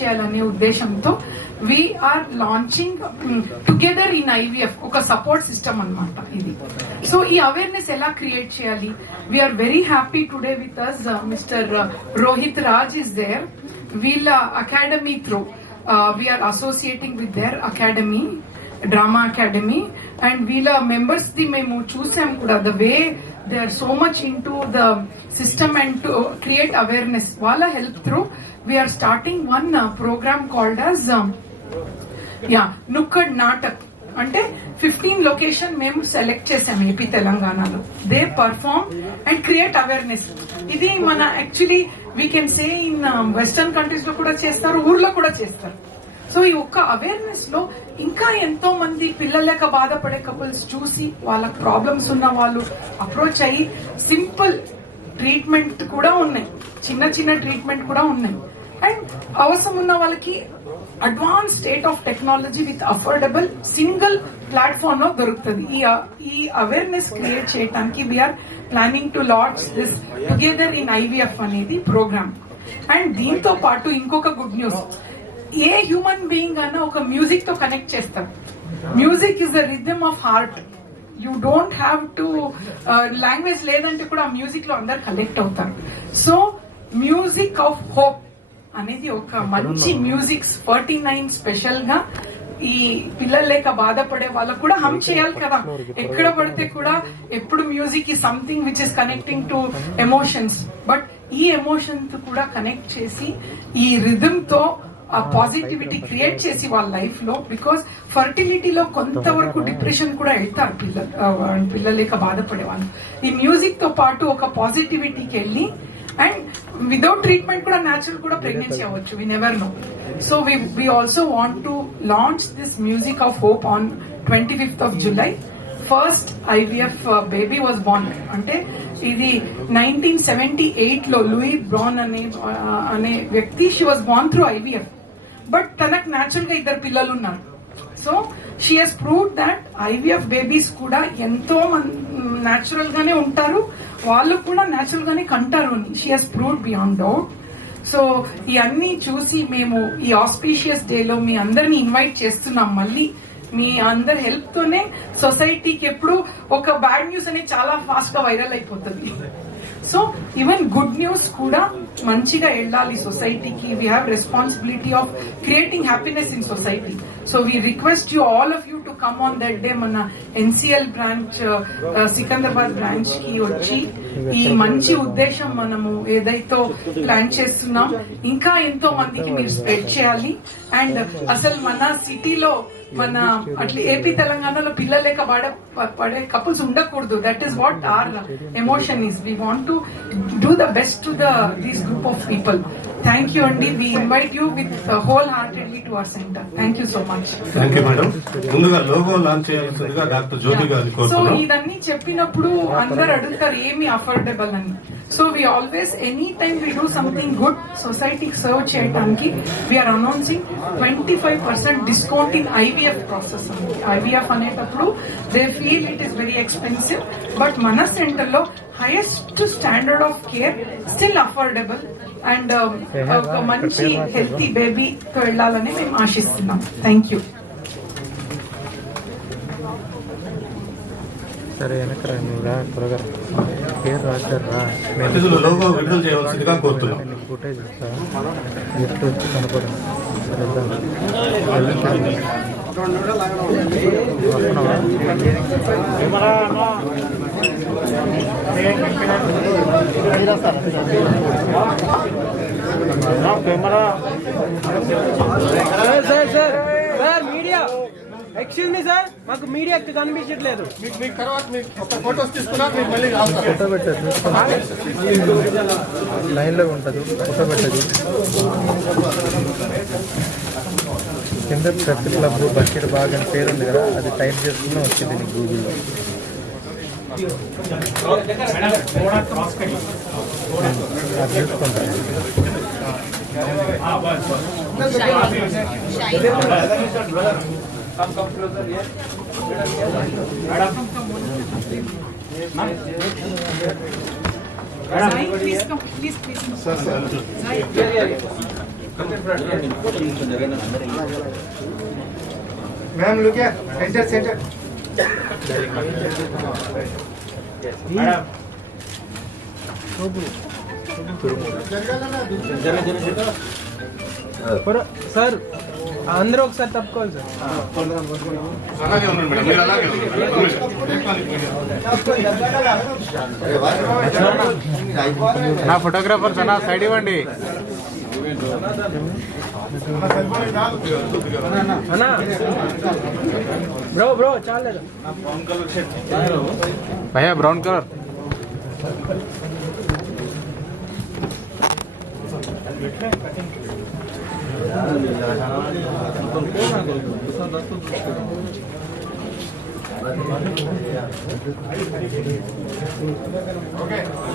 చేయాలనే ఉద్దేశంతో we're launching together in IVF ఒక సపోర్ట్ సిస్టమ్ అన్నమాట ఇది. సో ఈ అవేర్నెస్ ఎలా క్రియేట్ చేయాలి? We're very happy today with us Mister Rohit Raj is there. వీళ్ళ academy through we're associating with their academy, drama academy, and వీళ్ళ మెంబర్స్ ది మేము చూసాం కూడా the way they are so much into the system and to create awareness. వాళ్ళ help through we're starting one program called as నుక్కడ్ నాటక్. అంటే 15 location మేము select చేసాం AP తెలంగాణలో. They perform and create awareness. ఇది మన actually we can say in western countries లో కూడా చేస్తారు, ఊర్లో కూడా చేస్తారు. సో ఈ ఒక్క అవేర్నెస్ లో ఇంకా ఎంతో మంది పిల్లలేక బాధపడే కపుల్స్ చూసి వాళ్ళ ప్రాబ్లమ్స్ ఉన్న వాళ్ళు అప్రోచ్ అయ్యి సింపుల్ ట్రీట్మెంట్ కూడా ఉన్నాయి, చిన్న చిన్న ట్రీట్మెంట్ కూడా ఉన్నాయి. అండ్ అవసరం ఉన్న వాళ్ళకి advance state of technology with affordable single platform లో దొరుకుతుంది. ఈ అవేర్నెస్ క్రియేట్ చేయడానికి we're planning to launch this together in IVF అనేది ప్రోగ్రామ్. అండ్ దీంతో పాటు ఇంకొక good news, a human being అన్నా ఒక మ్యూజిక్ తో కనెక్ట్ చేస్తారు. Music is the rhythm of heart. You don't have to language లేదంటే కూడా ఆ మ్యూజిక్ లో అందరు కనెక్ట్ అవుతారు. సో మ్యూజిక్ ఆఫ్ హోప్ అనేది ఒక మంచి మ్యూజిక్ 49 స్పెషల్ గా ఈ పిల్లలు లేక బాధపడే వాళ్ళకు కూడా హమ్ చేయాలి కదా. ఎక్కడ పడితే కూడా ఎప్పుడు మ్యూజిక్ ఈ something which is connecting to emotions, but ఈ ఎమోషన్ కూడా కనెక్ట్ చేసి ఈ రిథమ్ తో ఆ పాజిటివిటీ క్రియేట్ చేసి వాళ్ళ లైఫ్ లో, బికాస్ ఫర్టిలిటీలో కొంతవరకు డిప్రెషన్ కూడా వెళ్తారు పిల్లలు లేక బాధపడే వాళ్ళు. ఈ మ్యూజిక్ తో పాటు ఒక పాజిటివిటీకి వెళ్ళి అండ్ వితౌట్ ట్రీట్మెంట్ కూడా న్యాచురల్ కూడా ప్రెగ్నెన్సీ అవ్వచ్చు, we never know. So we also want to launch this music of hope on 25th of July. First IVF baby was born. అంటే ఇది 1978 లో లూయి బ్రౌన్ అనే వ్యక్తి, she was born through IVF. But తనకు natural గా 2 పిల్లలు ఉన్నారు. So she has proved that IVF babies కూడా ఎంతో న్యాచురల్ గానే ఉంటారు, వాళ్ళు కూడా న్యాచురల్ గానే కంటారు అని she has proved beyond doubt. So ఇవన్నీ చూసి మేము ఈ ఆస్పీషియస్ డే లో మీ అందరిని ఇన్వైట్ చేస్తున్నాం. మళ్ళీ మీ అందరి హెల్ప్ తోనే సొసైటీకి ఎప్పుడు ఒక బ్యాడ్ న్యూస్ అనేది చాలా ఫాస్ట్ గా వైరల్ అయిపోతుంది. సో ఈవెన్ గుడ్ న్యూస్ కూడా మంచిగా వెళ్ళాలి సొసైటీకి. We have responsibility of creating happiness in society. So we request you all of you to come on that day. మన ఎన్సీఎల్ బ్రాంచ్ సికింద్రాబాద్ బ్రాంచ్ కి వచ్చి ఈ మంచి ఉద్దేశం మనము ఏదైతే ప్లాన్ చేస్తున్నాం ఇంకా ఎంతో మందికి మీరు స్ప్రెడ్ చేయాలి. అండ్ అసలు మన సిటీలో మన అట్లా ఏపీ తెలంగాణలో పిల్లలు లేక పడే కపుల్స్ ఉండకూడదు. That is what are emotion is. We want to do the best to these group of people. Thank you అండి. We invite you with wholeheartedly to our centre. Thank you so much. Thank you madam. ముందుగా logo launch చేయాల్సిందిగా doctor Jyothi గారిని కోరుతున్నాం. So ఇదన్నీ చెప్పినప్పుడు అందరు అడుగుతారు ఏమి అఫోర్డబుల్ అని. So we always any time we do something good సొసైటీకి సర్వ్ చేయడానికి we're announcing 25% discount in IVF process. IVF అనేటప్పుడు they feel it is very expensive, but మన సెంటర్ లో highest standard of care, still affordable and ఒక మంచి healthy బేబీతో వెళ్లాలని మేము ఆశిస్తున్నాం. Thank you. సరే వెనకరా త్వరగా పేరు రాశారా? లోగో విడుదల చేయవలసిందిగా కోరుతున్నాం. ఫుటేజ్ గిఫ్ట్ వచ్చి కనపడదు. మీడియా ఎక్స్క్యూజ్ మీ సార్, మాకు మీడియా కనిపించట్లేదు. ఫోటోస్ తీసుకున్నా మళ్ళీ ఫోటో పెట్టదు, లైన్ లో ఉంటుంది. ఫోటో పెట్టదు. కింద ప్రెస్ క్లబ్ బకెట్ బాగా అని పేరు ఉంది కదా, అది టైప్ చేసుకున్నా వచ్చింది నీకు గూగుల్లో. అది చూసుకుంటాను. Ma'am look centre centre sir అందరూ ఒకసారి తప్పుకోవాలి సార్. అలాగే ఉండండి మేడం, మీరు అలాగే ఉండండి. నా ఫోటోగ్రాఫర్స్ అన్న సైడ్ ఇవ్వండి. అన్నా బ్రో బ్రో చాలేదు. భయ్యా బ్రౌన్ కలర్.